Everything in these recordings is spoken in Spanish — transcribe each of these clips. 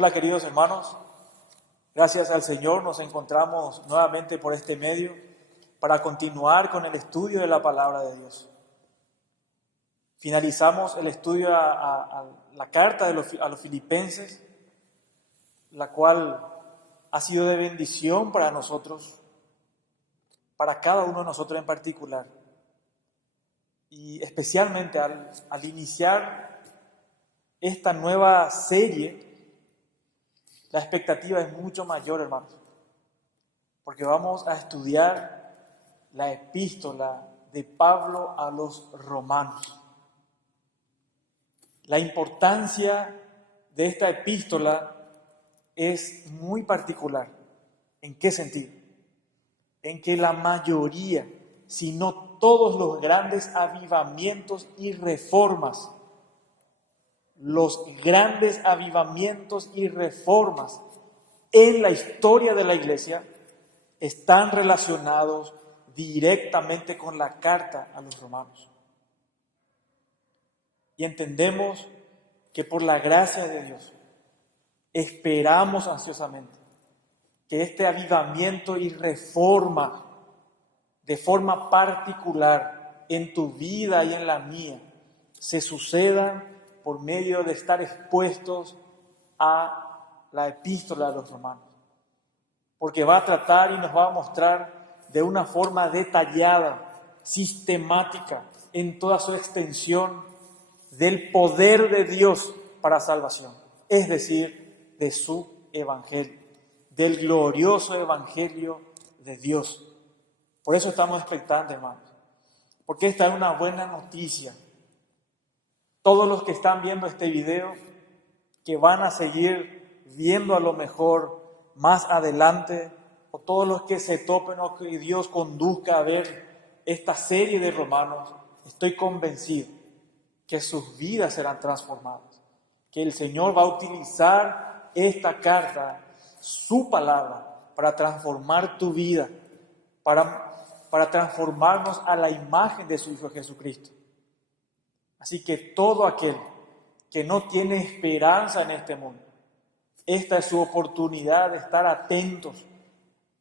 Hola queridos hermanos, gracias al Señor nos encontramos nuevamente por este medio para continuar con el estudio de la palabra de Dios. Finalizamos el estudio a la carta a los filipenses, la cual ha sido de bendición para nosotros, para cada uno de nosotros en particular. Y especialmente al iniciar esta nueva serie, la expectativa es mucho mayor, hermanos, porque vamos a estudiar la epístola de Pablo a los romanos. La importancia de esta epístola es muy particular. ¿En qué sentido? En que la mayoría, si no todos los grandes avivamientos y reformas, los grandes avivamientos y reformas en la historia de la iglesia están relacionados directamente con la carta a los romanos. Y entendemos que por la gracia de Dios esperamos ansiosamente que este avivamiento y reforma de forma particular en tu vida y en la mía se sucedan por medio de estar expuestos a la epístola de los romanos. Porque va a tratar y nos va a mostrar de una forma detallada, sistemática, en toda su extensión, del poder de Dios para salvación. Es decir, de su evangelio, del glorioso evangelio de Dios. Por eso estamos expectantes, hermanos. Porque esta es una buena noticia. Todos los que están viendo este video, que van a seguir viendo a lo mejor más adelante, o todos los que se topen o que Dios conduzca a ver esta serie de Romanos, estoy convencido que sus vidas serán transformadas, que el Señor va a utilizar esta carta, su palabra, para transformar tu vida, para transformarnos a la imagen de su Hijo Jesucristo. Así que todo aquel que no tiene esperanza en este mundo, esta es su oportunidad de estar atentos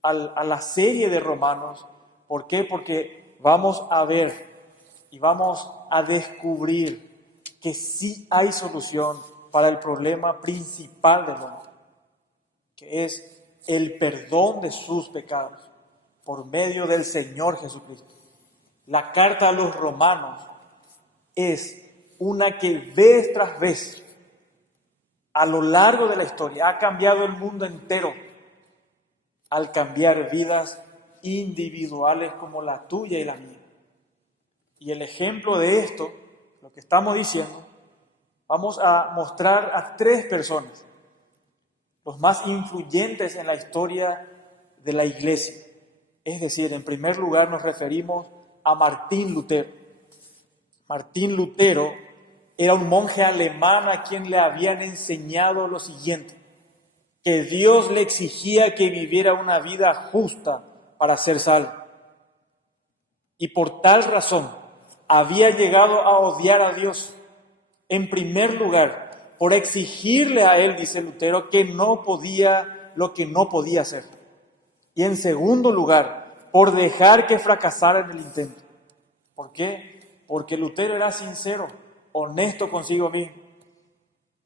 a la serie de Romanos. ¿Por qué? Porque vamos a ver y vamos a descubrir que sí hay solución para el problema principal del hombre, que es el perdón de sus pecados por medio del Señor Jesucristo. La carta a los romanos es una que vez tras vez, a lo largo de la historia, ha cambiado el mundo entero al cambiar vidas individuales como la tuya y la mía. Y el ejemplo de esto, lo que estamos diciendo, vamos a mostrar a tres personas, los más influyentes en la historia de la iglesia. Es decir, en primer lugar nos referimos a Martín Lutero. Martín Lutero era un monje alemán a quien le habían enseñado lo siguiente: que Dios le exigía que viviera una vida justa para ser salvo. Y por tal razón había llegado a odiar a Dios, en primer lugar, por exigirle a él, dice Lutero, que no podía lo que no podía hacer. Y en segundo lugar, por dejar que fracasara en el intento. ¿Por qué? Porque Lutero era sincero, honesto consigo mismo.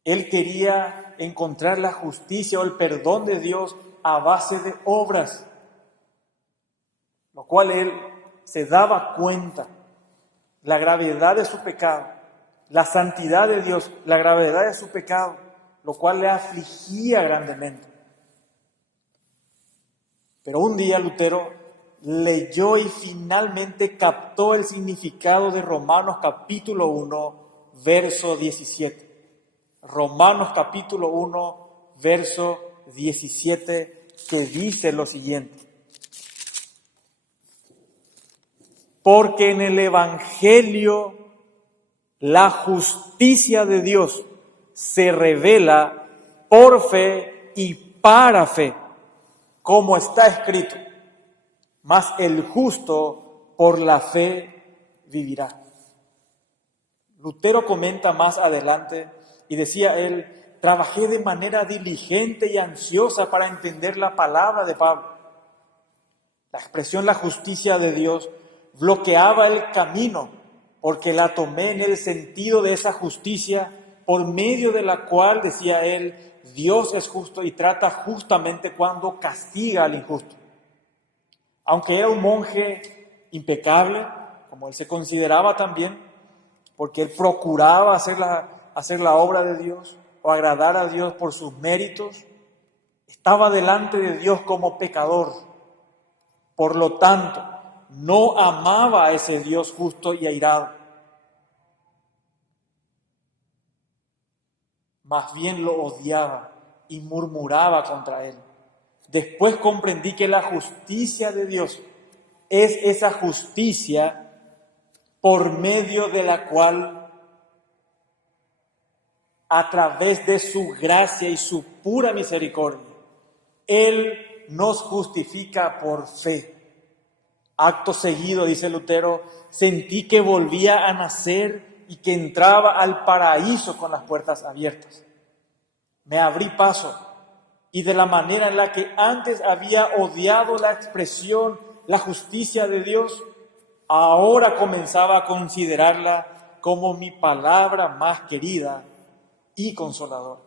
Él quería encontrar la justicia o el perdón de Dios a base de obras, lo cual él se daba cuenta, la gravedad de su pecado, la santidad de Dios, la gravedad de su pecado, lo cual le afligía grandemente. Pero un día Lutero leyó y finalmente captó el significado de Romanos capítulo 1, verso 17. Romanos capítulo 1, verso 17, que dice lo siguiente: porque en el Evangelio la justicia de Dios se revela por fe y para fe, como está escrito: mas el justo por la fe vivirá. Lutero comenta más adelante y decía él trabajé de manera diligente y ansiosa para entender la palabra de Pablo. La expresión la justicia de Dios bloqueaba el camino porque la tomé en el sentido de esa justicia por medio de la cual, decía él, Dios es justo y trata justamente cuando castiga al injusto. Aunque era un monje impecable, como él se consideraba también, porque él procuraba hacer la obra de Dios o agradar a Dios por sus méritos, estaba delante de Dios como pecador. Por lo tanto, no amaba a ese Dios justo y airado. Más bien lo odiaba y murmuraba contra él. Después comprendí que la justicia de Dios es esa justicia por medio de la cual, a través de su gracia y su pura misericordia, Él nos justifica por fe. Acto seguido, dice Lutero, sentí que volvía a nacer y que entraba al paraíso con las puertas abiertas. Me abrí paso y de la manera en la que antes había odiado la expresión, la justicia de Dios, ahora comenzaba a considerarla como mi palabra más querida y consoladora.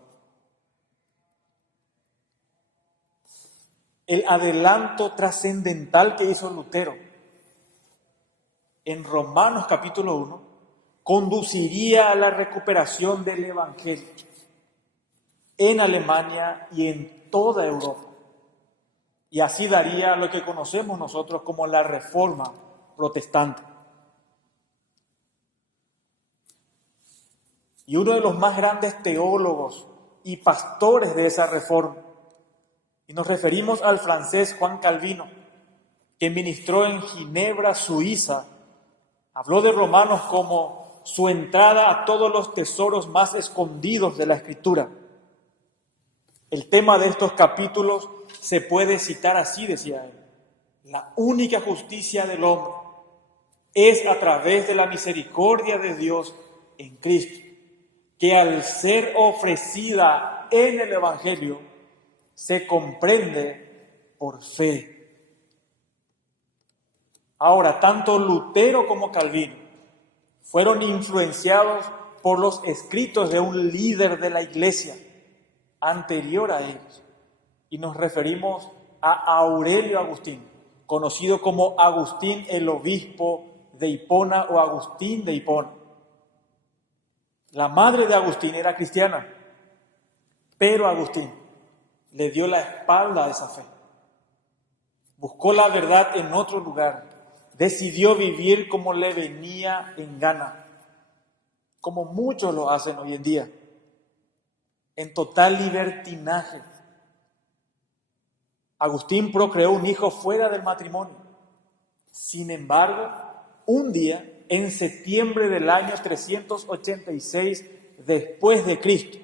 El adelanto trascendental que hizo Lutero en Romanos capítulo 1 conduciría a la recuperación del Evangelio en Alemania y en toda Europa. Y así daría lo que conocemos nosotros como la Reforma Protestante. Y uno de los más grandes teólogos y pastores de esa reforma, y nos referimos al francés Juan Calvino, que ministró en Ginebra, Suiza, habló de Romanos como su entrada a todos los tesoros más escondidos de la Escritura. El tema de estos capítulos se puede citar así, decía él: la única justicia del hombre es a través de la misericordia de Dios en Cristo, que al ser ofrecida en el Evangelio, se comprende por fe. Ahora, tanto Lutero como Calvino fueron influenciados por los escritos de un líder de la iglesia anterior a ellos. Y nos referimos a Aurelio Agustín, conocido como Agustín el obispo de Hipona o Agustín de Hipona. La madre de Agustín era cristiana, pero Agustín le dio la espalda a esa fe. Buscó la verdad en otro lugar. Decidió vivir como le venía en gana, como muchos lo hacen hoy en día, en total libertinaje. Agustín procreó un hijo fuera del matrimonio. Sin embargo, un día, en septiembre del año 386 después de Cristo,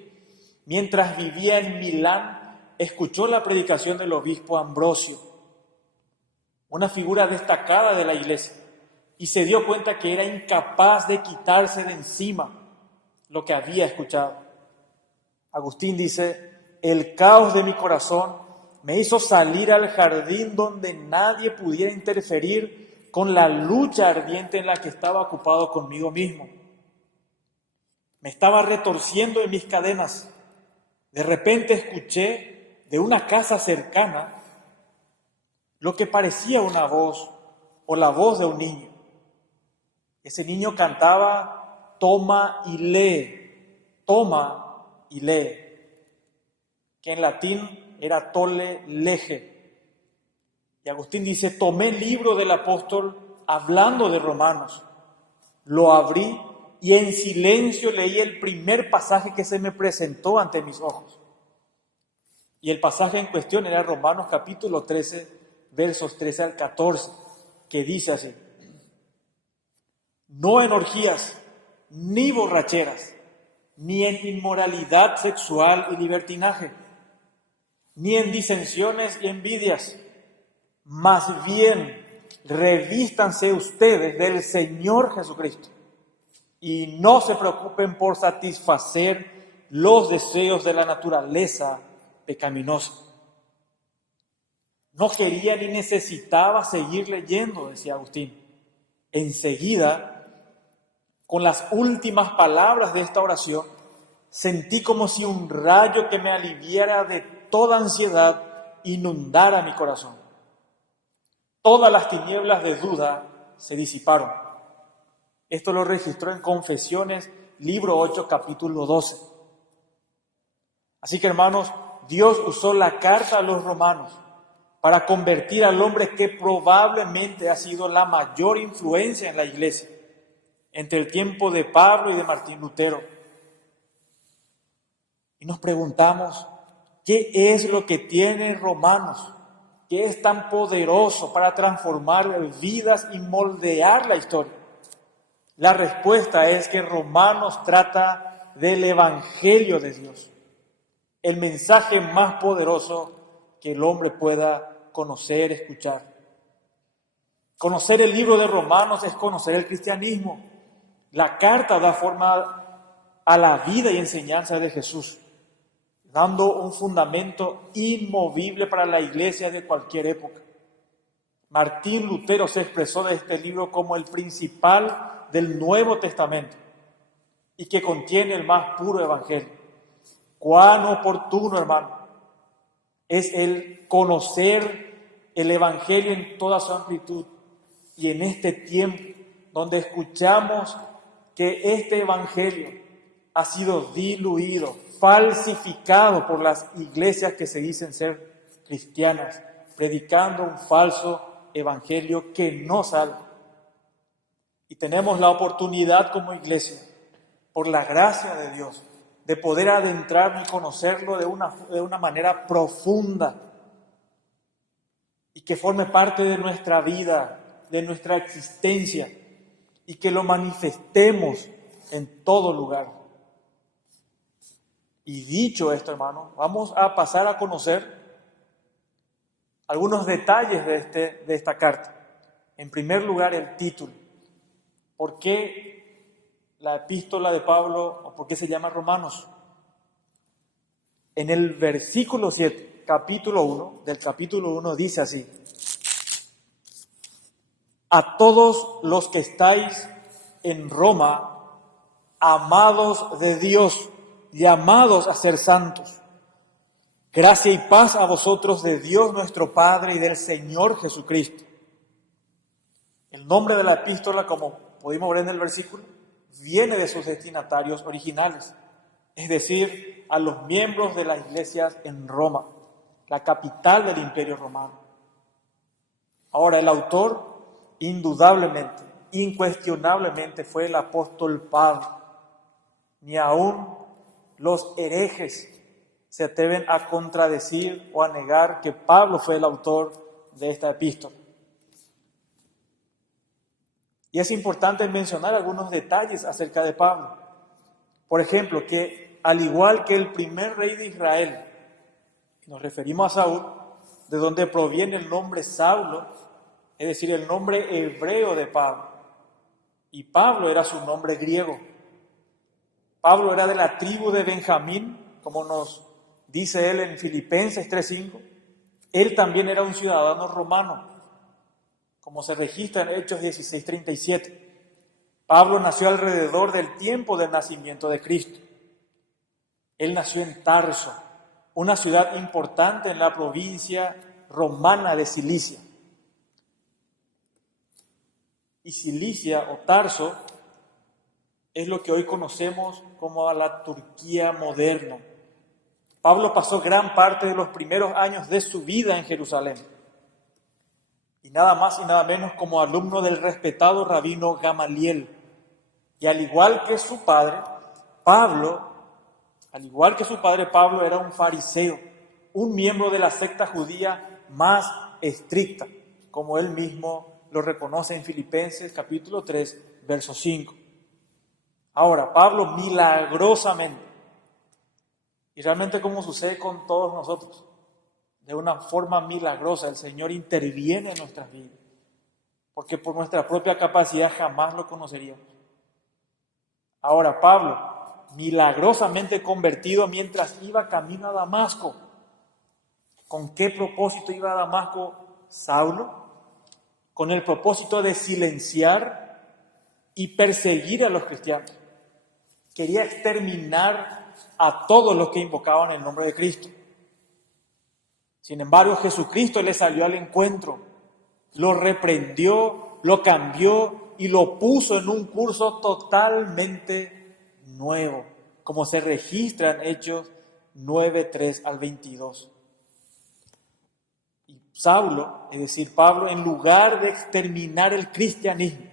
mientras vivía en Milán, escuchó la predicación del obispo Ambrosio, una figura destacada de la iglesia, y se dio cuenta que era incapaz de quitarse de encima lo que había escuchado. Agustín dice: el caos de mi corazón me hizo salir al jardín donde nadie pudiera interferir con la lucha ardiente en la que estaba ocupado conmigo mismo. Me estaba retorciendo en mis cadenas. De repente escuché de una casa cercana lo que parecía una voz o la voz de un niño. Ese niño cantaba: toma y lee, que en latín era tolle lege. Y Agustín dice: tomé el libro del apóstol hablando de Romanos, lo abrí y en silencio leí el primer pasaje que se me presentó ante mis ojos. Y el pasaje en cuestión era Romanos capítulo 13, versos 13 al 14, que dice así: no en orgías, ni borracheras, ni en inmoralidad sexual y libertinaje, ni en disensiones y envidias, más bien revístanse ustedes del Señor Jesucristo y no se preocupen por satisfacer los deseos de la naturaleza pecaminosa. No quería ni necesitaba seguir leyendo, decía Agustín. Enseguida, con las últimas palabras de esta oración, sentí como si un rayo que me aliviara de toda ansiedad inundara mi corazón. Todas las tinieblas de duda se disiparon. Esto lo registró en Confesiones, libro 8, capítulo 12. Así que, hermanos, Dios usó la carta a los romanos para convertir al hombre que probablemente ha sido la mayor influencia en la iglesia entre el tiempo de Pablo y de Martín Lutero. Y nos preguntamos, ¿qué es lo que tiene Romanos? ¿Qué es tan poderoso para transformar vidas y moldear la historia? La respuesta es que Romanos trata del Evangelio de Dios, el mensaje más poderoso que el hombre pueda conocer, escuchar. Conocer el libro de Romanos es conocer el cristianismo. La carta da forma a la vida y enseñanza de Jesús, dando un fundamento inmovible para la iglesia de cualquier época. Martín Lutero se expresó de este libro como el principal del Nuevo Testamento y que contiene el más puro evangelio. Cuán oportuno, hermano, es el conocer el evangelio en toda su amplitud y en este tiempo donde escuchamos que este evangelio ha sido diluido, falsificado por las iglesias que se dicen ser cristianas, predicando un falso evangelio que no salva. Y tenemos la oportunidad como iglesia, por la gracia de Dios, de poder adentrarnos y conocerlo de una manera profunda y que forme parte de nuestra vida, de nuestra existencia, y que lo manifestemos en todo lugar. Y dicho esto, hermano, vamos a pasar a conocer algunos detalles de esta carta. En primer lugar, el título. ¿Por qué la epístola de Pablo, o por qué se llama Romanos? En el versículo 7, capítulo 1, del capítulo 1 dice así: a todos los que estáis en Roma, amados de Dios, llamados a ser santos, gracia y paz a vosotros de Dios nuestro Padre y del Señor Jesucristo. El nombre de la epístola, como pudimos ver en el versículo, viene de sus destinatarios originales, es decir, a los miembros de las iglesias en Roma, la capital del Imperio Romano. Ahora, el autor, indudablemente, incuestionablemente, fue el apóstol Pablo. Ni aún los herejes se atreven a contradecir o a negar que Pablo fue el autor de esta epístola. Y es importante mencionar algunos detalles acerca de Pablo. Por ejemplo, que al igual que el primer rey de Israel, nos referimos a Saúl, de donde proviene el nombre Saulo, es decir, el nombre hebreo de Pablo. Y Pablo era su nombre griego. Pablo era de la tribu de Benjamín, como nos dice él en Filipenses 3:5. Él también era un ciudadano romano, como se registra en Hechos 16:37. Pablo nació alrededor del tiempo del nacimiento de Cristo. Él nació en Tarso, una ciudad importante en la provincia romana de Cilicia. Y Cilicia o Tarso es lo que hoy conocemos como a la Turquía moderna. Pablo pasó gran parte de los primeros años de su vida en Jerusalén. Y nada más y nada menos como alumno del respetado rabino Gamaliel. Y al igual que su padre, Pablo era un fariseo, un miembro de la secta judía más estricta, como él mismo lo reconoce en Filipenses capítulo 3, verso 5. Ahora, Pablo milagrosamente, y realmente como sucede con todos nosotros, de una forma milagrosa, el Señor interviene en nuestras vidas, porque por nuestra propia capacidad jamás lo conoceríamos. Ahora, Pablo milagrosamente convertido mientras iba camino a Damasco. ¿Con qué propósito iba a Damasco Saulo? Con el propósito de silenciar y perseguir a los cristianos. Quería exterminar a todos los que invocaban el nombre de Cristo. Sin embargo, Jesucristo le salió al encuentro, lo reprendió, lo cambió y lo puso en un curso totalmente nuevo, como se registra en Hechos 9:3 al 22. Y Saulo, es decir, Pablo, en lugar de exterminar el cristianismo,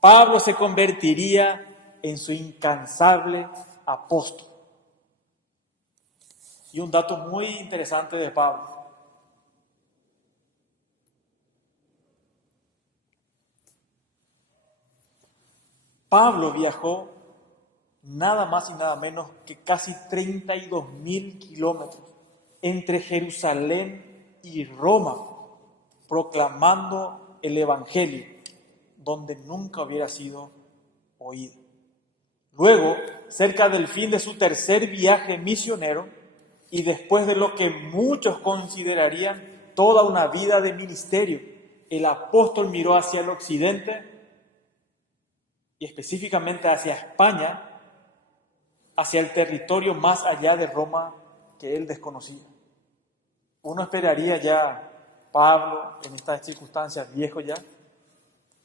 Pablo se convertiría en su incansable apóstol. Y un dato muy interesante de Pablo. Pablo viajó nada más y nada menos que casi 32.000 kilómetros entre Jerusalén y Roma, proclamando el Evangelio, donde nunca hubiera sido oído. Luego, cerca del fin de su tercer viaje misionero, y después de lo que muchos considerarían toda una vida de ministerio, el apóstol miró hacia el occidente y específicamente hacia España, hacia el territorio más allá de Roma que él desconocía. Uno esperaría ya, Pablo, en estas circunstancias, viejo ya,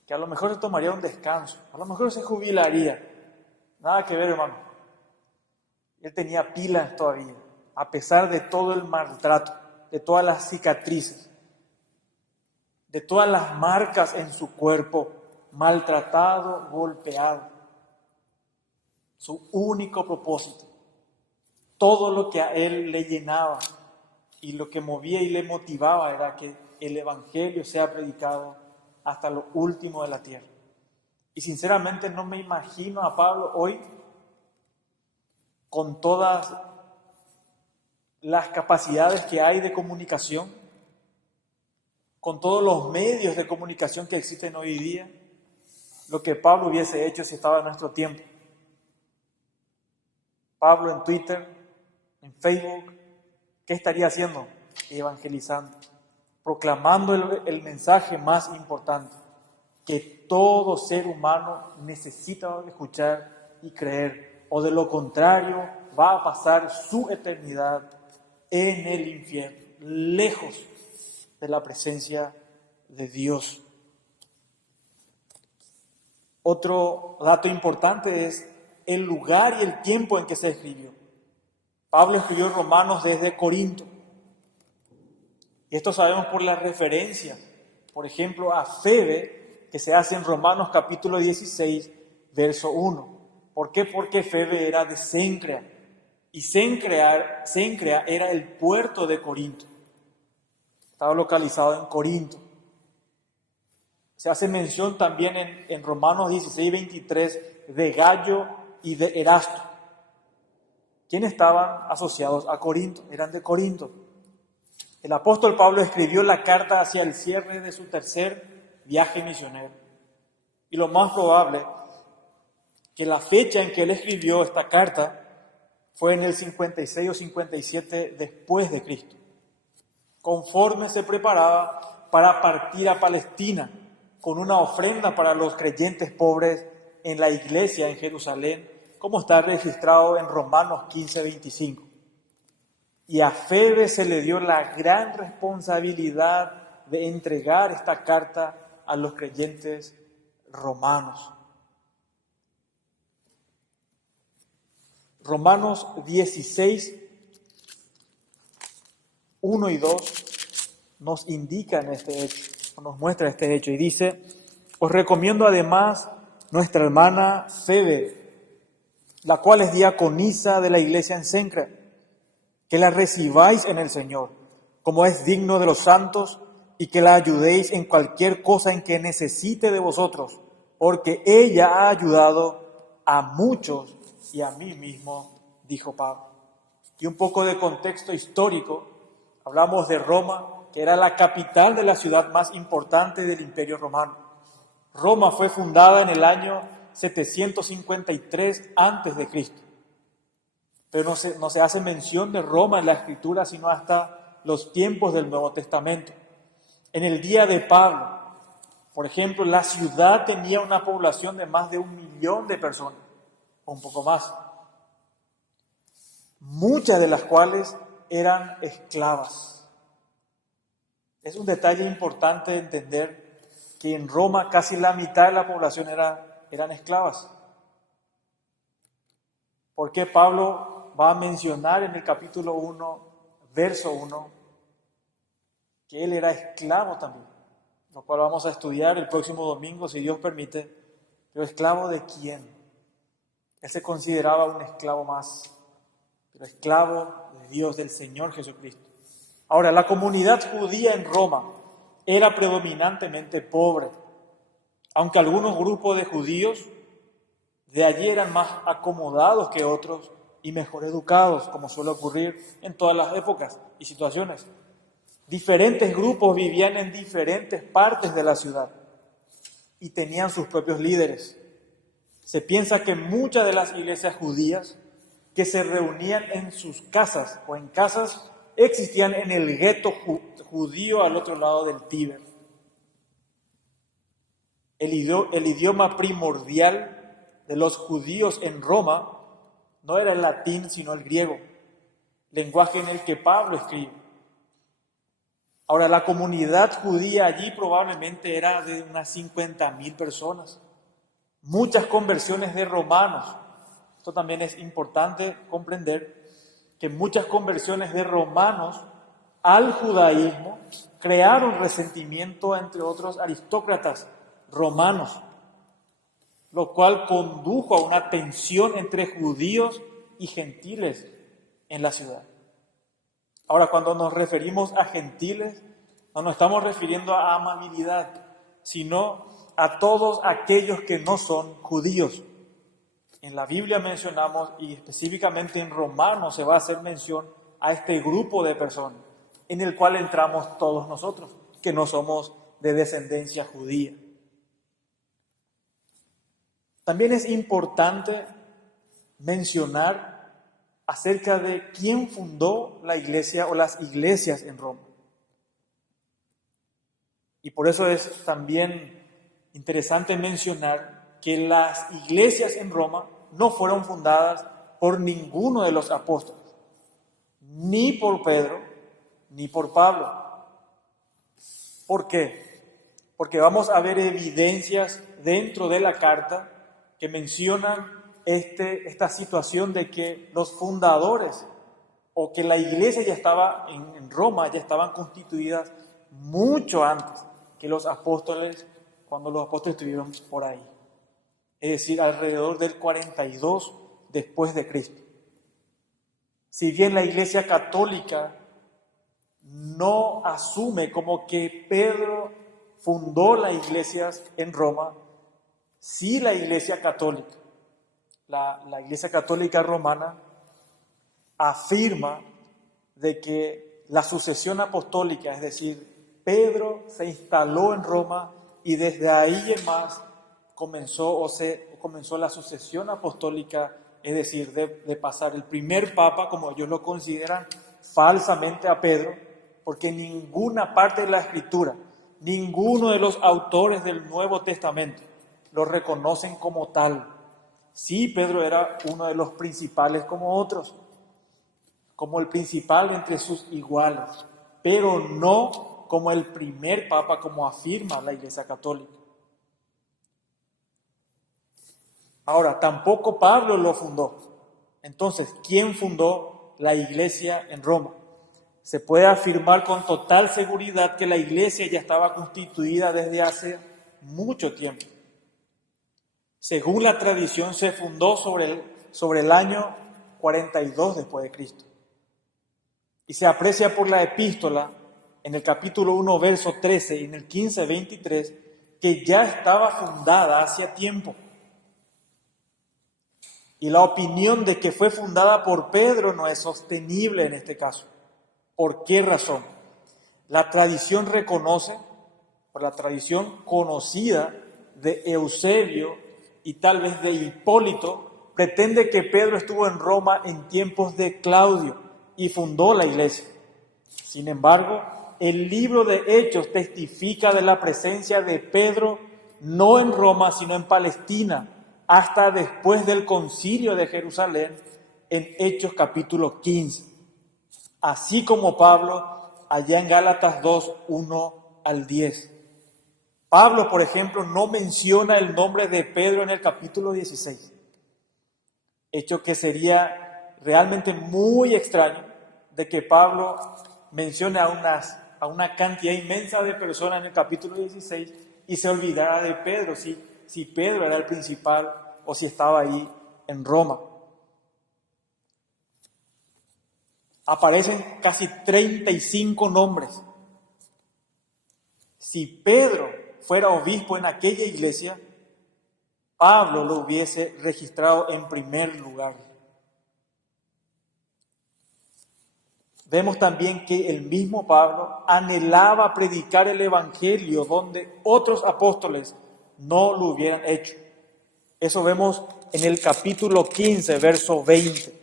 que a lo mejor se tomaría un descanso, a lo mejor se jubilaría. Nada que ver, hermano. Él tenía pilas todavía, a pesar de todo el maltrato, de todas las cicatrices, de todas las marcas en su cuerpo, maltratado, golpeado. Su único propósito, todo lo que a él le llenaba y lo que movía y le motivaba era que el Evangelio sea predicado hasta lo último de la tierra. Y sinceramente no me imagino a Pablo hoy con todas las capacidades que hay de comunicación, con todos los medios de comunicación que existen hoy día, lo que Pablo hubiese hecho si estaba en nuestro tiempo. Pablo en Twitter, en Facebook, ¿qué estaría haciendo? Evangelizando, proclamando el mensaje más importante, que todo ser humano necesita escuchar y creer, o de lo contrario va a pasar su eternidad en el infierno, lejos de la presencia de Dios. Otro dato importante es el lugar y el tiempo en que se escribió. Pablo escribió Romanos desde Corinto. Y esto sabemos por la referencia, por ejemplo, a Febe, que se hace en Romanos capítulo 16, verso 1. ¿Por qué? Porque Febe era de Cencrea. Y Cencrea era el puerto de Corinto. Estaba localizado en Corinto. Se hace mención también en Romanos 16, 23 de Gallo y de Erasto. ¿Quiénes estaban asociados a Corinto? Eran de Corinto. El apóstol Pablo escribió la carta hacia el cierre de su tercer viaje misionero. Y lo más probable que la fecha en que él escribió esta carta fue en el 56 o 57 después de Cristo, conforme se preparaba para partir a Palestina con una ofrenda para los creyentes pobres en la iglesia en Jerusalén, como está registrado en Romanos 15, 25. Y a Febe se le dio la gran responsabilidad de entregar esta carta a los creyentes romanos. Romanos 16, 1 y 2 nos indican este hecho, nos muestra este hecho y dice: os recomiendo además nuestra hermana Febe, la cual es diaconisa de la iglesia en Cencrea, que la recibáis en el Señor, como es digno de los santos, y que la ayudéis en cualquier cosa en que necesite de vosotros, porque ella ha ayudado a muchos y a mí mismo, dijo Pablo. Y un poco de contexto histórico, hablamos de Roma, que era la capital de la ciudad más importante del Imperio Romano. Roma fue fundada en el año 753 antes de Cristo. Pero no se hace mención de Roma en la Escritura, sino hasta los tiempos del Nuevo Testamento. En el día de Pablo, por ejemplo, la ciudad tenía una población de más de 1 millón de personas, o un poco más, muchas de las cuales eran esclavas. Es un detalle importante entender que en Roma casi la mitad de la población eran esclavas. Porque Pablo va a mencionar en el capítulo 1, verso 1, que él era esclavo también, lo cual vamos a estudiar el próximo domingo, si Dios permite. Pero ¿esclavo de quién? Él se consideraba un esclavo más, pero esclavo de Dios, del Señor Jesucristo. Ahora, la comunidad judía en Roma era predominantemente pobre, aunque algunos grupos de judíos de allí eran más acomodados que otros y mejor educados, como suele ocurrir en todas las épocas y situaciones. Diferentes grupos vivían en diferentes partes de la ciudad y tenían sus propios líderes. Se piensa que muchas de las iglesias judías que se reunían en sus casas o en casas existían en el gueto judío al otro lado del Tíber. El idioma primordial de los judíos en Roma no era el latín, sino el griego, lenguaje en el que Pablo escribe. Ahora, la comunidad judía allí probablemente era de unas 50,000 personas. Muchas conversiones de romanos. Esto también es importante comprender, que muchas conversiones de romanos al judaísmo crearon resentimiento entre otros aristócratas romanos, lo cual condujo a una tensión entre judíos y gentiles en la ciudad. Ahora, cuando nos referimos a gentiles, no nos estamos refiriendo a amabilidad, sino a todos aquellos que no son judíos. En la Biblia mencionamos, y específicamente en Romanos se va a hacer mención a este grupo de personas, en el cual entramos todos nosotros, que no somos de descendencia judía. También es importante mencionar acerca de quién fundó la iglesia o las iglesias en Roma. Y por eso es también interesante mencionar que las iglesias en Roma no fueron fundadas por ninguno de los apóstoles, ni por Pedro, ni por Pablo. ¿Por qué? Porque vamos a ver evidencias dentro de la carta que mencionan esta situación de que los fundadores o que la iglesia ya estaba en Roma, ya estaban constituidas mucho antes que los apóstoles, cuando los apóstoles estuvieron por ahí. Es decir, alrededor del 42 después de Cristo. Si bien la iglesia católica no asume como que Pedro fundó las iglesias en Roma, sí la iglesia católica, la iglesia católica romana afirma de que la sucesión apostólica, es decir, Pedro se instaló en Roma y desde ahí en más comenzó la sucesión apostólica, es decir, de pasar el primer papa, como ellos lo consideran, falsamente a Pedro, porque en ninguna parte de la Escritura, ninguno de los autores del Nuevo Testamento lo reconocen como tal. Sí, Pedro era uno de los principales como otros, como el principal entre sus iguales, pero no como el primer papa, como afirma la Iglesia Católica. Ahora, tampoco Pablo lo fundó. Entonces, ¿quién fundó la iglesia en Roma? Se puede afirmar con total seguridad que la iglesia ya estaba constituida desde hace mucho tiempo. Según la tradición, se fundó sobre el año 42 después de Cristo. Y se aprecia por la epístola, en el capítulo 1, verso 13, y en el 15, 23, que ya estaba fundada hacía tiempo. Y la opinión de que fue fundada por Pedro no es sostenible en este caso. ¿Por qué razón? La tradición reconoce, por la tradición conocida de Eusebio y tal vez de Hipólito, pretende que Pedro estuvo en Roma en tiempos de Claudio y fundó la iglesia. Sin embargo, el libro de Hechos testifica de la presencia de Pedro no en Roma, sino en Palestina, hasta después del concilio de Jerusalén, en Hechos capítulo 15. Así como Pablo, allá en Gálatas 2, 1 al 10. Pablo, por ejemplo, no menciona el nombre de Pedro en el capítulo 16. Hecho que sería realmente muy extraño de que Pablo mencione a una cantidad inmensa de personas en el capítulo 16 y se olvidara de Pedro, si Pedro era el principal o si estaba ahí en Roma. Aparecen casi 35 nombres. Si Pedro fuera obispo en aquella iglesia, Pablo lo hubiese registrado en primer lugar. Vemos también que el mismo Pablo anhelaba predicar el evangelio donde otros apóstoles no lo hubieran hecho. Eso vemos en el capítulo 15, verso 20.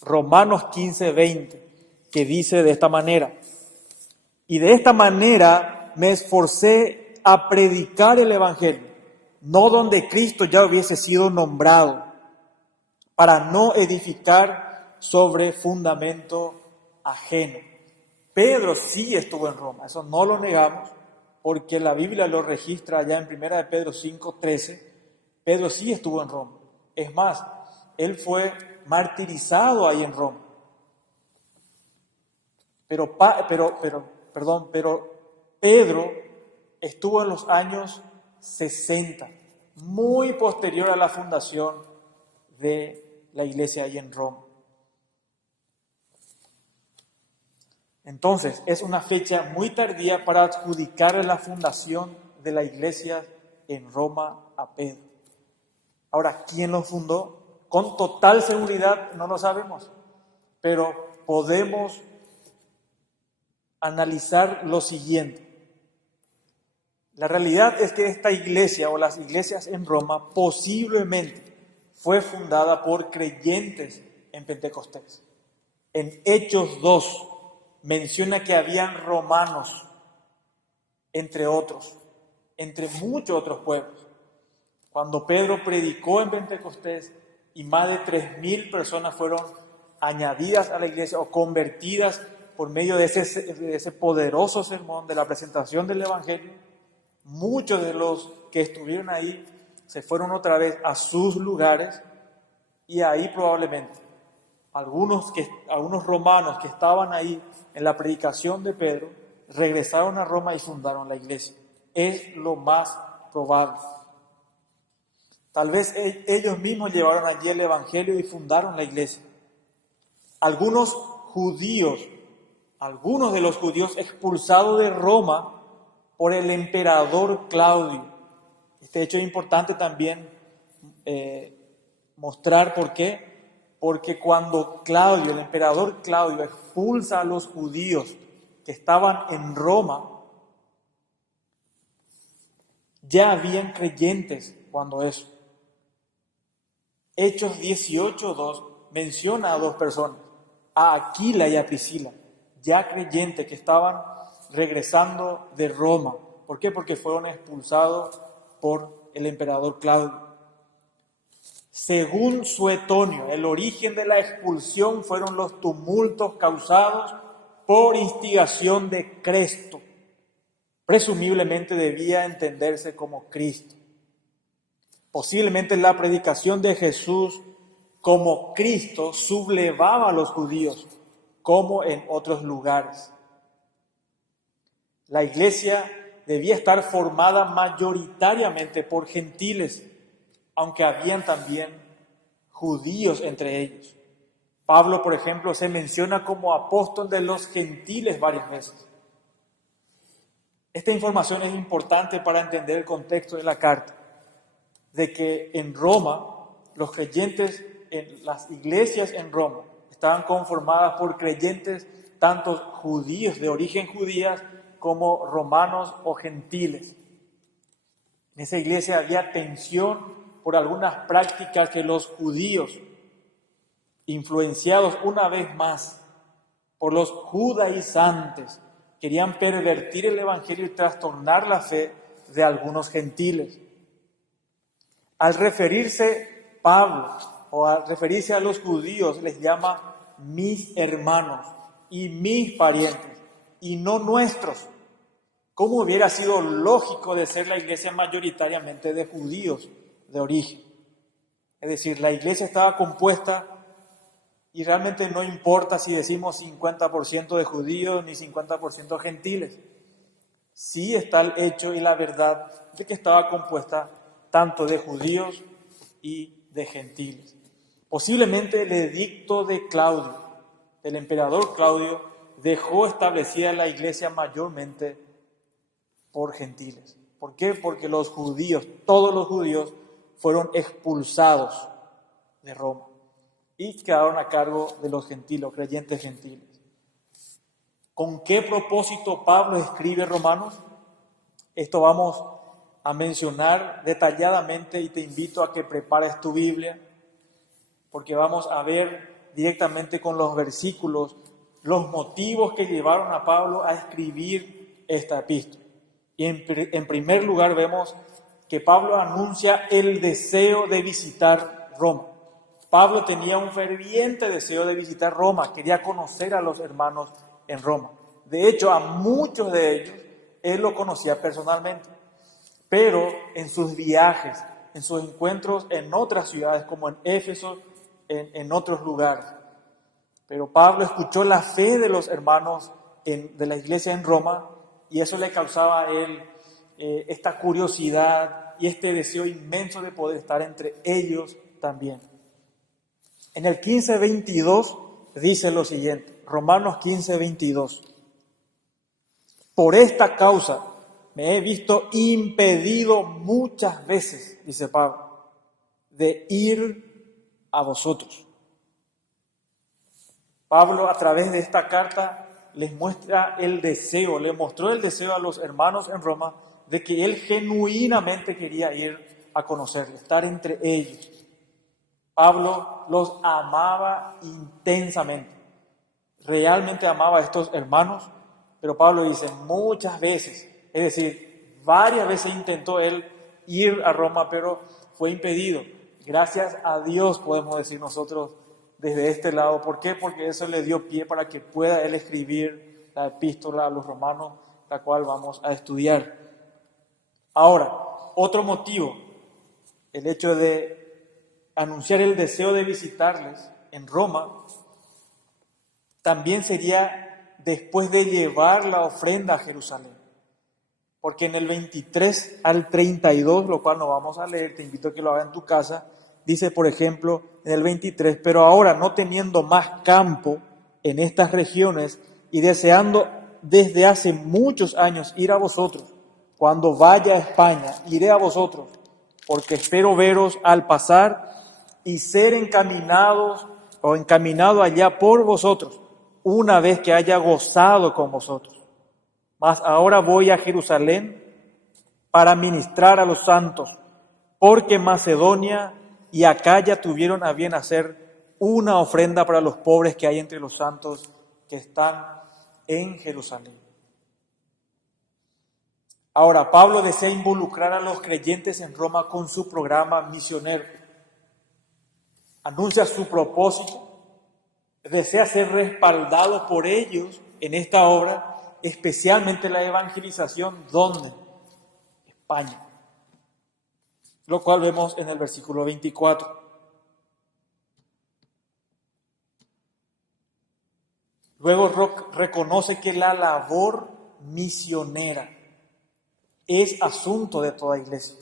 Romanos 15, 20, que dice de esta manera: y de esta manera me esforcé a predicar el evangelio, no donde Cristo ya hubiese sido nombrado, para no edificar sobre fundamento ajeno. Pedro sí estuvo en Roma, eso no lo negamos, porque la Biblia lo registra allá en 1 de Pedro 5, 13. Pedro sí estuvo en Roma. Es más, él fue martirizado ahí en Roma. Pero Pedro estuvo en los años 60, muy posterior a la fundación de la iglesia ahí en Roma. Entonces, es una fecha muy tardía para adjudicarle la fundación de la iglesia en Roma a Pedro. Ahora, ¿quién lo fundó? Con total seguridad no lo sabemos, pero podemos analizar lo siguiente. La realidad es que esta iglesia o las iglesias en Roma posiblemente fue fundada por creyentes en Pentecostés. En Hechos 2 menciona que habían romanos, entre otros, entre muchos otros pueblos. Cuando Pedro predicó en Pentecostés y más de 3,000 personas fueron añadidas a la iglesia o convertidas por medio de ese poderoso sermón de la presentación del evangelio, muchos de los que estuvieron ahí se fueron otra vez a sus lugares y ahí probablemente algunos romanos que estaban ahí en la predicación de Pedro regresaron a Roma y fundaron la iglesia. Es lo más probable. Tal vez ellos mismos llevaron allí el evangelio y fundaron la iglesia. Algunos de los judíos expulsados de Roma por el emperador Claudio. Este hecho es importante también mostrar por qué. Porque cuando el emperador Claudio expulsa a los judíos que estaban en Roma, ya habían creyentes cuando eso. Hechos 18:2 menciona a 2 personas, a Aquila y a Priscila, ya creyentes que estaban regresando de Roma. ¿Por qué? Porque fueron expulsados por el emperador Claudio. Según Suetonio, el origen de la expulsión fueron los tumultos causados por instigación de Cresto. Presumiblemente debía entenderse como Cristo. Posiblemente la predicación de Jesús como Cristo sublevaba a los judíos, como en otros lugares. La iglesia debía estar formada mayoritariamente por gentiles, aunque habían también judíos entre ellos. Pablo, por ejemplo, se menciona como apóstol de los gentiles varias veces. Esta información es importante para entender el contexto de la carta, de que en Roma, los creyentes en las iglesias en Roma estaban conformadas por creyentes tanto judíos de origen judías como romanos o gentiles. En esa iglesia había tensión por algunas prácticas que los judíos, influenciados una vez más por los judaizantes, querían pervertir el evangelio y trastornar la fe de algunos gentiles. Al referirse Pablo o al referirse a los judíos, les llama mis hermanos y mis parientes y no nuestros, como hubiera sido lógico de ser la iglesia mayoritariamente de judíos de origen. Es decir, la iglesia estaba compuesta, y realmente no importa si decimos 50% de judíos ni 50% gentiles. Sí está el hecho y la verdad de que estaba compuesta tanto de judíos y de gentiles. Posiblemente el edicto de Claudio, del emperador Claudio, dejó establecida la iglesia mayormente por gentiles. ¿Por qué? Porque los judíos, todos los judíos, fueron expulsados de Roma y quedaron a cargo de los gentiles, los creyentes gentiles. ¿Con qué propósito Pablo escribe Romanos? Esto vamos a mencionar detalladamente y te invito a que prepares tu Biblia, porque vamos a ver directamente con los versículos los motivos que llevaron a Pablo a escribir esta epístola. Y en primer lugar vemos que Pablo anuncia el deseo de visitar Roma. Pablo tenía un ferviente deseo de visitar Roma, quería conocer a los hermanos en Roma. De hecho, a muchos de ellos él lo conocía personalmente, pero en sus viajes, en sus encuentros en otras ciudades como en Éfeso, en otros lugares. Pero Pablo escuchó la fe de los hermanos de la iglesia en Roma y eso le causaba a él esta curiosidad y este deseo inmenso de poder estar entre ellos también. En el 15:22 dice lo siguiente, Romanos 15:22. Por esta causa me he visto impedido muchas veces, dice Pablo, de ir a vosotros. Pablo a través de esta carta les muestra el deseo, le mostró el deseo a los hermanos en Roma de que él genuinamente quería ir a conocerles, estar entre ellos. Pablo los amaba intensamente, realmente amaba a estos hermanos, pero Pablo dice muchas veces, es decir, varias veces intentó él ir a Roma, pero fue impedido. Gracias a Dios podemos decir nosotros desde este lado. ¿Por qué? Porque eso le dio pie para que pueda él escribir la epístola a los romanos, la cual vamos a estudiar. Ahora, otro motivo, el hecho de anunciar el deseo de visitarles en Roma, también sería después de llevar la ofrenda a Jerusalén. Porque en el 23 al 32, lo cual no vamos a leer, te invito a que lo hagas en tu casa, dice, por ejemplo, en el 23, pero ahora no teniendo más campo en estas regiones y deseando desde hace muchos años ir a vosotros, cuando vaya a España, iré a vosotros, porque espero veros al pasar y ser encaminados o encaminado allá por vosotros, una vez que haya gozado con vosotros. Mas ahora voy a Jerusalén para ministrar a los santos, porque Macedonia y Acaya tuvieron a bien hacer una ofrenda para los pobres que hay entre los santos que están en Jerusalén. Ahora, Pablo desea involucrar a los creyentes en Roma con su programa misionero. Anuncia su propósito, desea ser respaldado por ellos en esta obra, especialmente la evangelización, ¿dónde? España. Lo cual vemos en el versículo 24. Luego reconoce que la labor misionera es asunto de toda iglesia.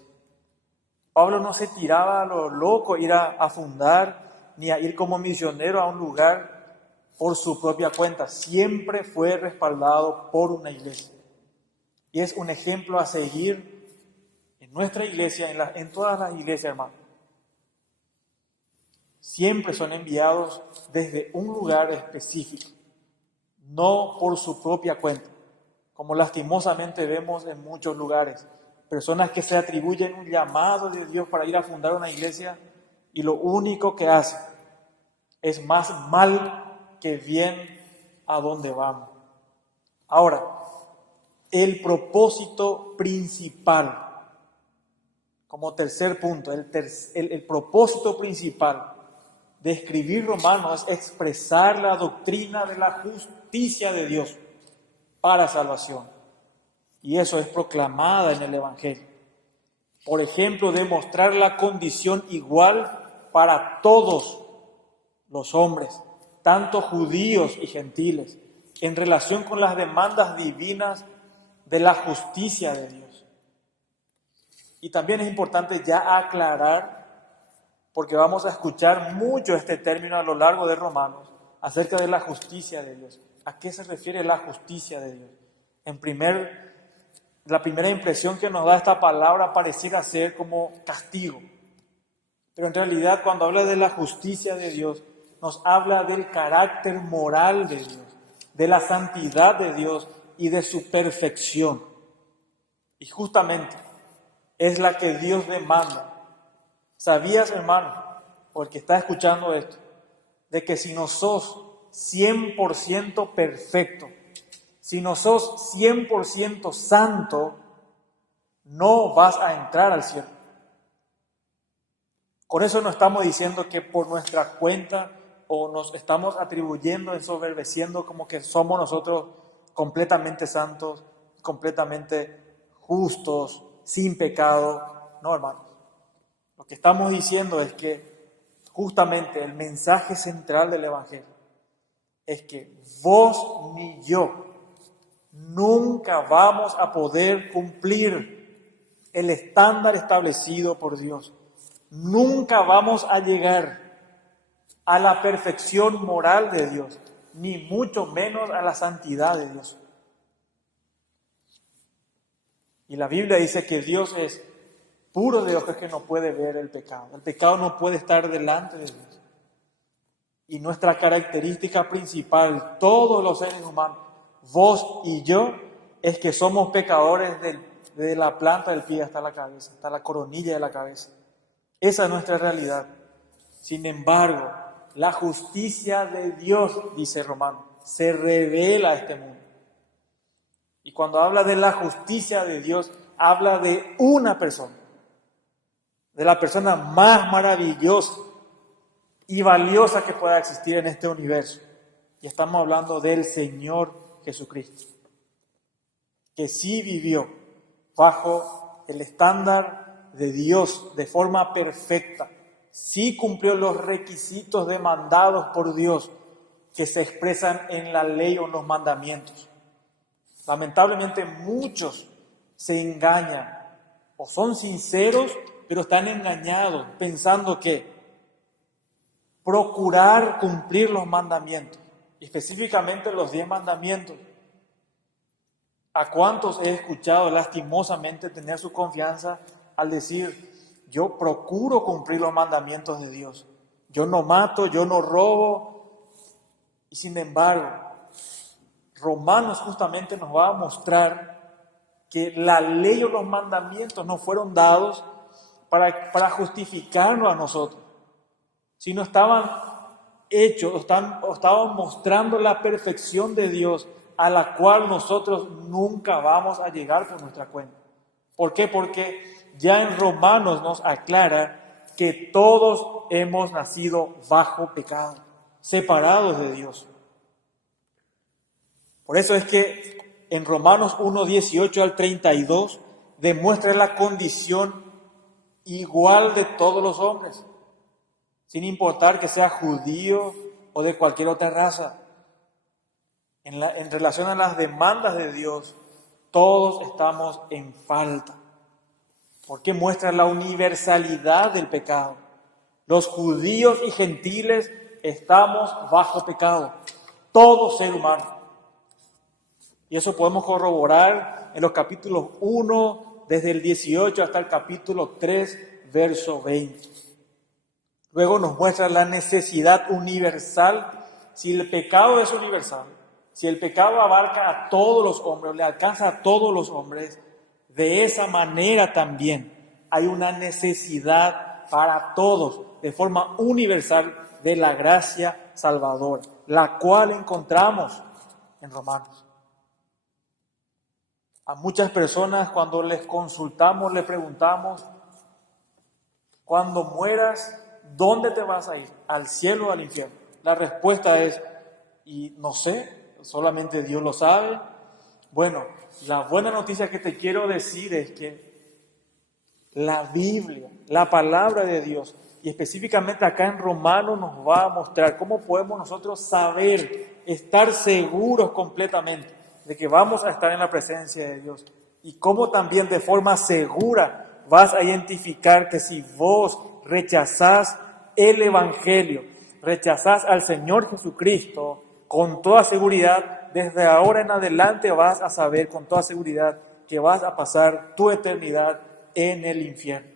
Pablo no se tiraba a lo loco, ir a fundar, ni a ir como misionero a un lugar por su propia cuenta. Siempre fue respaldado por una iglesia. Y es un ejemplo a seguir en nuestra iglesia, en todas las iglesias, hermanos. Siempre son enviados desde un lugar específico, no por su propia cuenta, como lastimosamente vemos en muchos lugares. personas que se atribuyen un llamado de Dios para ir a fundar una iglesia y lo único que hacen es más mal que bien a donde vamos. Ahora, el propósito principal, como tercer punto, el propósito principal de escribir Romanos es expresar la doctrina de la justicia de Dios para salvación. Y eso es proclamada en el Evangelio. Por ejemplo, demostrar la condición igual para todos los hombres, tanto judíos y gentiles, en relación con las demandas divinas de la justicia de Dios. Y también es importante ya aclarar, porque vamos a escuchar mucho este término a lo largo de Romanos, acerca de la justicia de Dios. ¿A qué se refiere la justicia de Dios? La primera impresión que nos da esta palabra pareciera ser como castigo. Pero en realidad, cuando habla de la justicia de Dios, nos habla del carácter moral de Dios, de la santidad de Dios y de su perfección. Y justamente es la que Dios demanda. ¿Sabías, hermano, o el que está escuchando esto, de que si no sos 100% perfecto, si no sos 100% santo, no vas a entrar al cielo? Con eso no estamos diciendo que por nuestra cuenta o nos estamos atribuyendo, ensoberbeciendo como que somos nosotros completamente santos, completamente justos, sin pecado. No, hermanos. Lo que estamos diciendo es que justamente el mensaje central del Evangelio es que vos ni yo nunca vamos a poder cumplir el estándar establecido por Dios. Nunca vamos a llegar a la perfección moral de Dios, ni mucho menos a la santidad de Dios. Y la Biblia dice que Dios es puro de ojos, que no puede ver el pecado. El pecado no puede estar delante de Dios. Y nuestra característica principal, todos los seres humanos, vos y yo, es que somos pecadores desde la planta del pie hasta la cabeza, hasta la coronilla de la cabeza. Esa es nuestra realidad. Sin embargo, la justicia de Dios, dice Romano, se revela a este mundo. Y cuando habla de la justicia de Dios, habla de una persona, de la persona más maravillosa y valiosa que pueda existir en este universo. Y estamos hablando del Señor Jesucristo, que sí vivió bajo el estándar de Dios de forma perfecta, sí cumplió los requisitos demandados por Dios que se expresan en la ley o en los mandamientos. Lamentablemente muchos se engañan o son sinceros, pero están engañados pensando que procurar cumplir los mandamientos, específicamente los 10 mandamientos. ¿A cuántos he escuchado lastimosamente tener su confianza al decir, yo procuro cumplir los mandamientos de Dios, yo no mato, yo no robo? Y sin embargo, Romanos justamente nos va a mostrar que la ley o los mandamientos no fueron dados para justificarnos a nosotros, sino estaban hechos, estaban mostrando la perfección de Dios, a la cual nosotros nunca vamos a llegar por nuestra cuenta. ¿Por qué? Porque ya en Romanos nos aclara que todos hemos nacido bajo pecado, separados de Dios. Por eso es que en Romanos 1, 18 al 32 demuestra la condición igual de todos los hombres, sin importar que sea judío o de cualquier otra raza. En relación a las demandas de Dios, todos estamos en falta, porque muestra la universalidad del pecado. Los judíos y gentiles estamos bajo pecado, todo ser humano. Y eso podemos corroborar en los capítulos 1, desde el 18 hasta el capítulo 3, verso 20. Luego nos muestra la necesidad universal. Si el pecado es universal, si el pecado abarca a todos los hombres, le alcanza a todos los hombres, De esa manera también hay una necesidad para todos, de forma universal, de la gracia salvadora, la cual encontramos en Romanos. A muchas personas cuando les consultamos, les preguntamos, cuando mueras, ¿dónde te vas a ir? ¿Al cielo o al infierno? La respuesta es, y no sé, solamente Dios lo sabe. Bueno, la buena noticia que te quiero decir es que la Biblia, la palabra de Dios, y específicamente acá en Romanos nos va a mostrar cómo podemos nosotros saber, estar seguros completamente de que vamos a estar en la presencia de Dios. Y cómo también de forma segura vas a identificar que si vos rechazás el Evangelio, rechazás al Señor Jesucristo, con toda seguridad, desde ahora en adelante vas a saber con toda seguridad que vas a pasar tu eternidad en el infierno.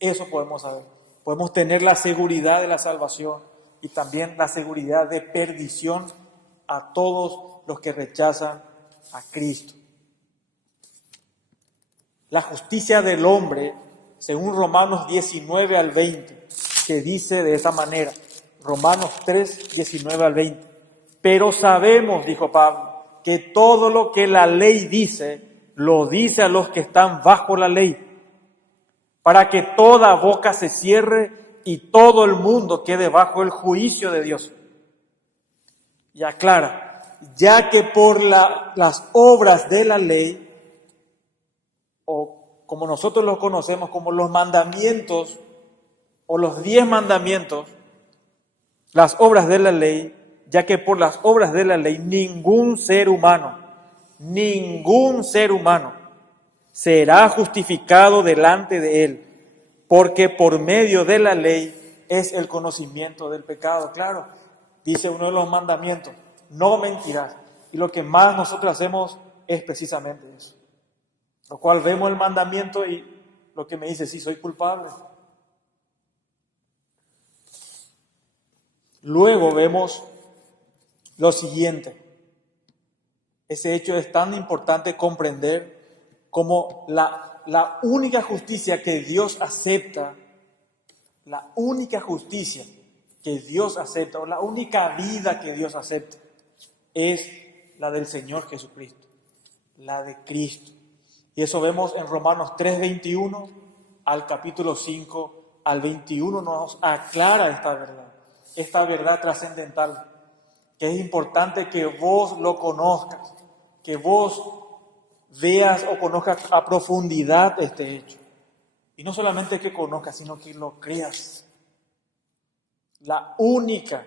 Eso podemos saber. Podemos tener la seguridad de la salvación y también la seguridad de perdición a todos los que rechazan a Cristo. La justicia del hombre, según Romanos 19 al 20, que dice de esa manera, Romanos 3, 19 al 20. Pero sabemos, dijo Pablo, que todo lo que la ley dice, lo dice a los que están bajo la ley, para que toda boca se cierre y todo el mundo quede bajo el juicio de Dios. Y aclara, ya que por las obras de la ley, o como nosotros los conocemos como los mandamientos, o los 10 mandamientos, las obras de la ley, ya que por las obras de la ley ningún ser humano será justificado delante de él, porque por medio de la ley es el conocimiento del pecado. Claro, dice uno de los mandamientos, no mentirás. Y lo que más nosotros hacemos es precisamente eso. Lo cual vemos el mandamiento y lo que me dice, sí, soy culpable. Luego vemos lo siguiente. Ese hecho es tan importante comprender como la única justicia que Dios acepta, la única justicia que Dios acepta, o la única vida que Dios acepta, es la del Señor Jesucristo, la de Cristo. Y eso vemos en Romanos 3:21 al capítulo 5 al 21 nos aclara esta verdad trascendental, que es importante que vos lo conozcas, que vos veas o conozcas a profundidad este hecho. Y no solamente que conozcas, sino que lo creas. La única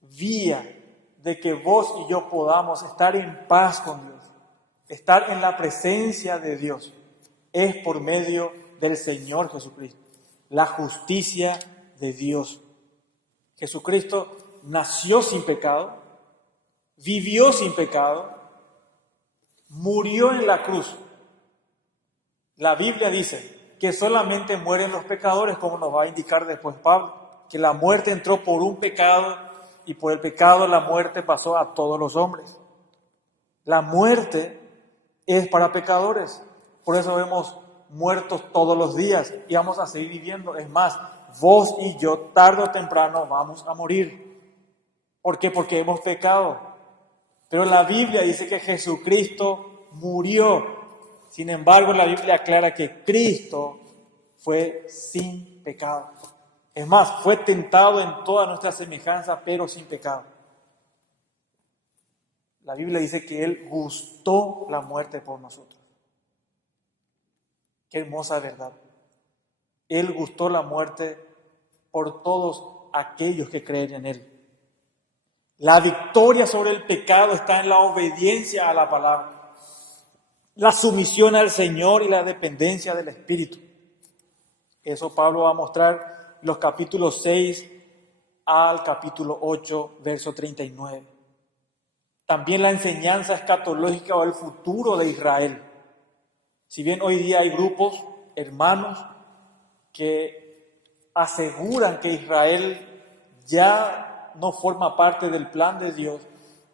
vía de que vos y yo podamos estar en paz con Dios, estar en la presencia de Dios, es por medio del Señor Jesucristo, la justicia de Dios. Jesucristo nació sin pecado, vivió sin pecado, murió en la cruz. La Biblia dice que solamente mueren los pecadores, como nos va a indicar después Pablo, que la muerte entró por un pecado y por el pecado la muerte pasó a todos los hombres. La muerte es para pecadores, por eso vemos muertos todos los días y vamos a seguir viviendo. Es más, vos y yo tarde o temprano vamos a morir. ¿Por qué? Porque hemos pecado. Pero la Biblia dice que Jesucristo murió. Sin embargo, la Biblia aclara que Cristo fue sin pecado. Es más, fue tentado en toda nuestra semejanza, pero sin pecado. La Biblia dice que Él gustó la muerte por nosotros. Qué hermosa verdad. Él gustó la muerte por todos aquellos que creen en Él. La victoria sobre el pecado está en la obediencia a la palabra, la sumisión al Señor y la dependencia del Espíritu. Eso Pablo va a mostrar en los capítulos 6 al capítulo 8, verso 39. También la enseñanza escatológica o el futuro de Israel. Si bien hoy día hay grupos, hermanos, que aseguran que Israel ya no forma parte del plan de Dios,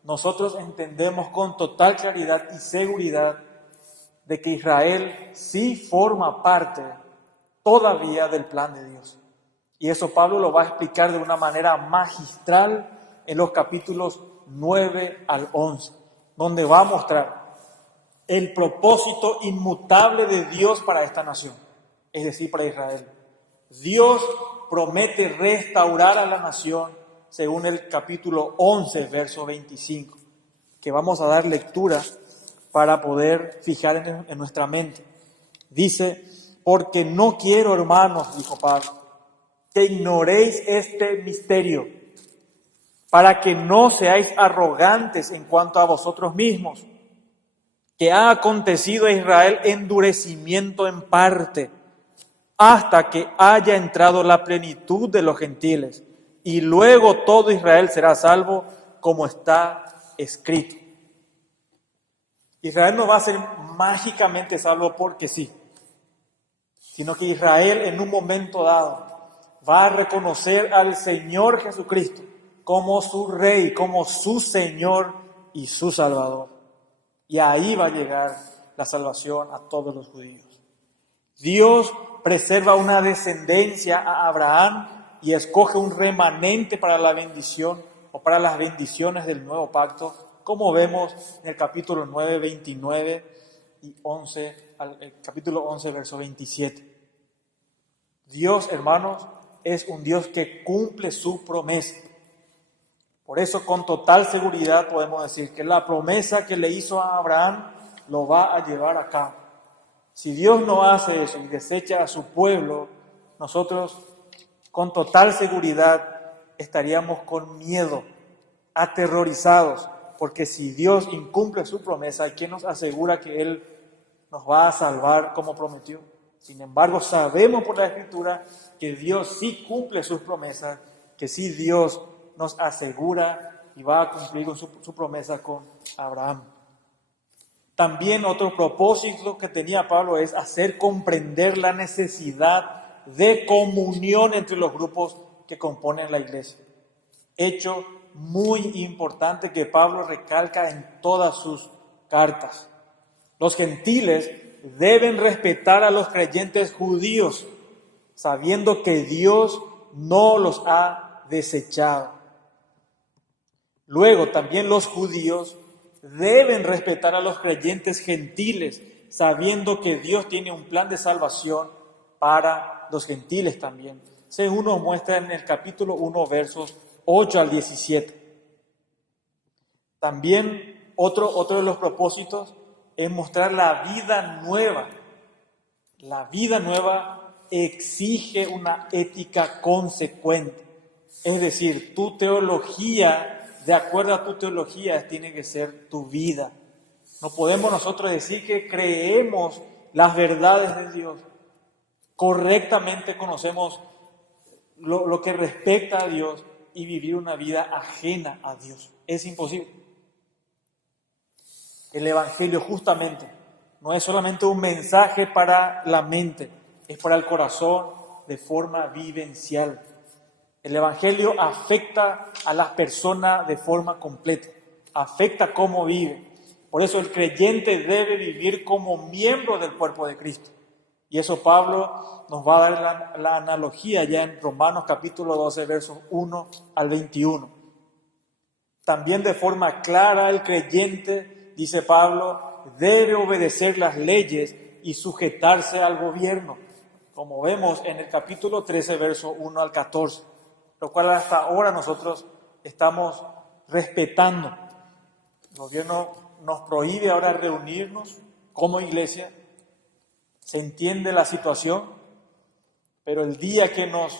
nosotros entendemos con total claridad y seguridad de que Israel sí forma parte todavía del plan de Dios. Y eso Pablo lo va a explicar de una manera magistral en los capítulos 9 al 11, donde va a mostrar el propósito inmutable de Dios para esta nación, es decir, para Israel. Dios promete restaurar a la nación según el capítulo 11, verso 25, que vamos a dar lectura para poder fijar en nuestra mente. Dice: porque no quiero, hermanos, dijo Pablo, que ignoréis este misterio, para que no seáis arrogantes en cuanto a vosotros mismos, que ha acontecido a Israel endurecimiento en parte, hasta que haya entrado la plenitud de los gentiles, y luego todo Israel será salvo, como está escrito. Israel no va a ser mágicamente salvo porque sí, sino que Israel en un momento dado va a reconocer al Señor Jesucristo como su Rey, como su Señor y su Salvador. Y ahí va a llegar la salvación a todos los judíos. Dios preserva una descendencia a Abraham y escoge un remanente para la bendición o para las bendiciones del nuevo pacto, como vemos en el capítulo 9, 29 y 11, el capítulo 11, verso 27. Dios, hermanos, es un Dios que cumple su promesa. Por eso, con total seguridad podemos decir que la promesa que le hizo a Abraham lo va a llevar a cabo. Si Dios no hace eso y desecha a su pueblo, nosotros con total seguridad estaríamos con miedo, aterrorizados, porque si Dios incumple su promesa, ¿quién nos asegura que Él nos va a salvar como prometió? Sin embargo, sabemos por la Escritura que Dios sí cumple sus promesas, que sí Dios nos asegura y va a cumplir con su promesa con Abraham. También otro propósito que tenía Pablo es hacer comprender la necesidad de comunión entre los grupos que componen la iglesia. Hecho muy importante que Pablo recalca en todas sus cartas. Los gentiles deben respetar a los creyentes judíos, sabiendo que Dios no los ha desechado. Luego, también los judíos deben respetar a los creyentes gentiles, sabiendo que Dios tiene un plan de salvación para los gentiles también, según nos muestra en el capítulo 1, versos 8 al 17. También otro de los propósitos es mostrar la vida nueva. La vida nueva exige una ética consecuente. Es decir, tu teología, de acuerdo a tu teología, tiene que ser tu vida. No podemos nosotros decir que creemos las verdades de Dios. Correctamente conocemos lo que respecta a Dios y vivir una vida ajena a Dios. Es imposible. El Evangelio justamente no es solamente un mensaje para la mente, es para el corazón de forma vivencial. El Evangelio afecta a las personas de forma completa, afecta cómo vive. Por eso el creyente debe vivir como miembro del cuerpo de Cristo. Y eso Pablo nos va a dar la analogía ya en Romanos capítulo 12, versos 1 al 21. También de forma clara el creyente, dice Pablo, debe obedecer las leyes y sujetarse al gobierno, como vemos en el capítulo 13, verso 1 al 14, lo cual hasta ahora nosotros estamos respetando. El gobierno nos prohíbe ahora reunirnos como iglesia, se entiende la situación, pero el día que nos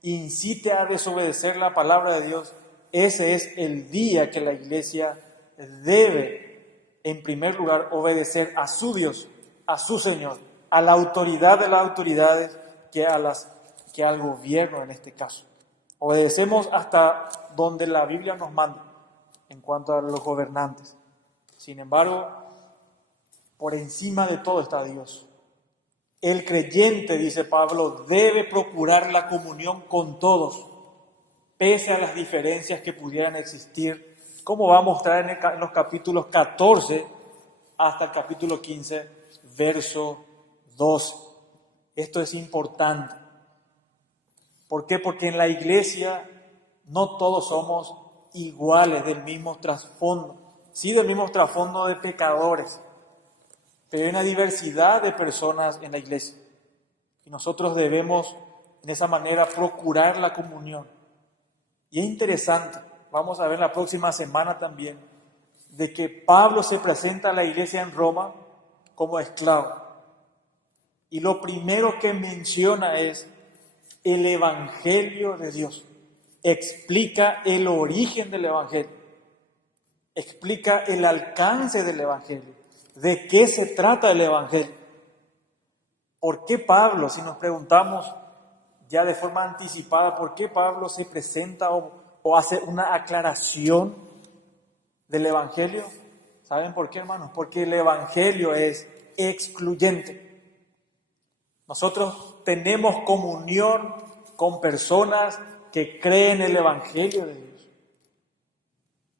incite a desobedecer la palabra de Dios, ese es el día que la iglesia debe, en primer lugar, obedecer a su Dios, a su Señor, a la autoridad de las autoridades que al gobierno en este caso. Obedecemos hasta donde la Biblia nos manda en cuanto a los gobernantes. Sin embargo, por encima de todo está Dios. El creyente, dice Pablo, debe procurar la comunión con todos, pese a las diferencias que pudieran existir, como va a mostrar en los capítulos 14 hasta el capítulo 15 verso 12. Esto es importante. ¿Por qué? Porque en la iglesia no todos somos iguales, del mismo trasfondo. Sí, del mismo trasfondo de pecadores, pero hay una diversidad de personas en la iglesia. Y nosotros debemos, en esa manera, procurar la comunión. Y es interesante, vamos a ver la próxima semana también, de que Pablo se presenta a la iglesia en Roma como esclavo. Y lo primero que menciona es el Evangelio de Dios. Explica el origen del Evangelio. Explica el alcance del Evangelio. ¿De qué se trata el Evangelio? ¿Por qué Pablo, si nos preguntamos ya de forma anticipada, por qué Pablo se presenta o hace una aclaración del Evangelio? ¿Saben por qué, hermanos? Porque el Evangelio es excluyente. Nosotros tenemos comunión con personas que creen el Evangelio de Dios.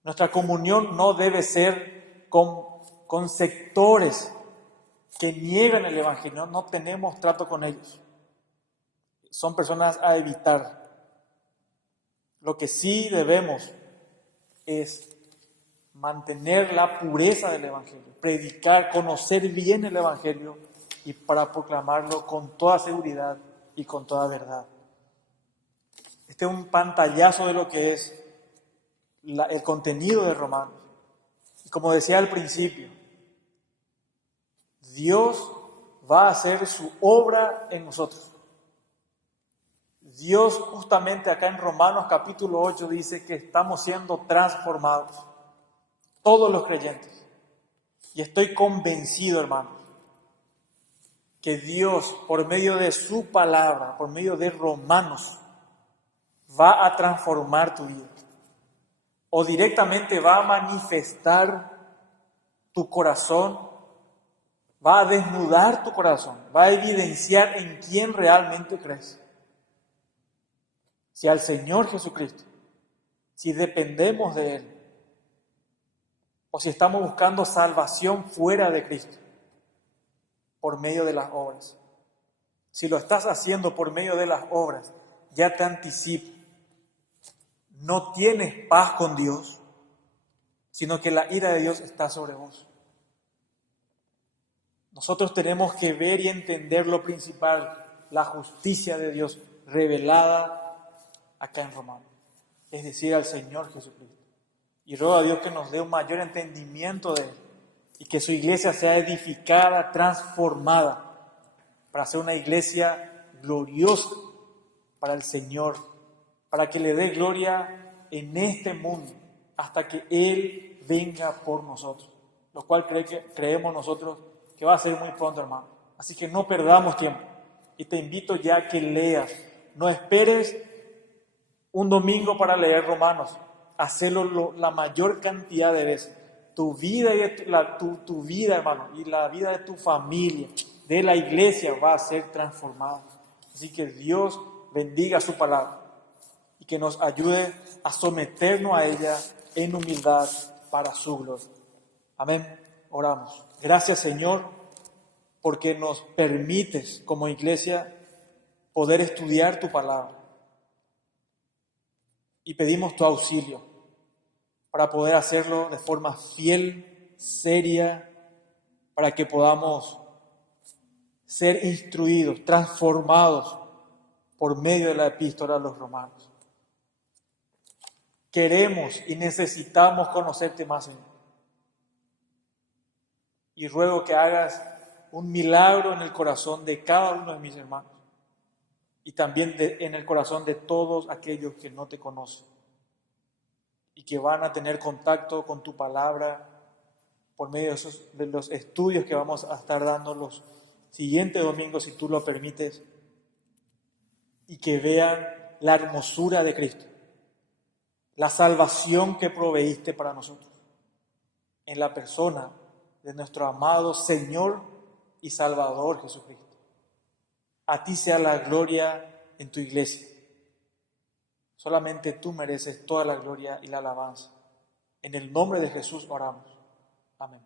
Nuestra comunión no debe ser con sectores que niegan el Evangelio. No tenemos trato con ellos. Son personas a evitar. Lo que sí debemos es mantener la pureza del Evangelio, predicar, conocer bien el Evangelio y para proclamarlo con toda seguridad y con toda verdad. Este es un pantallazo de lo que es el contenido de Romanos. Y como decía al principio, Dios va a hacer su obra en nosotros. Dios justamente acá en Romanos capítulo 8 dice que estamos siendo transformados, todos los creyentes. Y estoy convencido, hermanos, que Dios, por medio de su palabra, por medio de Romanos, va a transformar tu vida. O directamente va a manifestar tu corazón, va a desnudar tu corazón, va a evidenciar en quién realmente crees. Si al Señor Jesucristo, si dependemos de Él, o si estamos buscando salvación fuera de Cristo, por medio de las obras. Si lo estás haciendo por medio de las obras, ya te anticipo, no tienes paz con Dios, sino que la ira de Dios está sobre vos. Nosotros tenemos que ver y entender lo principal, la justicia de Dios revelada acá en Romanos, es decir, al Señor Jesucristo. Y ruego a Dios que nos dé un mayor entendimiento de Él y que su iglesia sea edificada, transformada, para ser una iglesia gloriosa para el Señor, para que le dé gloria en este mundo hasta que Él venga por nosotros, lo cual creemos nosotros que va a ser muy pronto, hermano. Así que no perdamos tiempo y te invito ya a que leas. No esperes un domingo para leer Romanos, hacerlo la mayor cantidad de veces. Tu vida, tu vida, hermano, y la vida de tu familia, de la iglesia va a ser transformada. Así que Dios bendiga su palabra y que nos ayude a someternos a ella en humildad para su gloria. Amén. Oramos. Gracias, Señor, porque nos permites como iglesia poder estudiar tu palabra. Y pedimos tu auxilio para poder hacerlo de forma fiel, seria, para que podamos ser instruidos, transformados por medio de la epístola a los romanos. Queremos y necesitamos conocerte más, Señor. Y ruego que hagas un milagro en el corazón de cada uno de mis hermanos y también en el corazón de todos aquellos que no te conocen y que van a tener contacto con tu palabra por medio de los estudios que vamos a estar dando los siguientes domingos, si tú lo permites, y que vean la hermosura de Cristo, la salvación que proveíste para nosotros en la persona de nuestro amado Señor y Salvador Jesucristo. A ti sea la gloria en tu iglesia. Solamente tú mereces toda la gloria y la alabanza. En el nombre de Jesús oramos. Amén.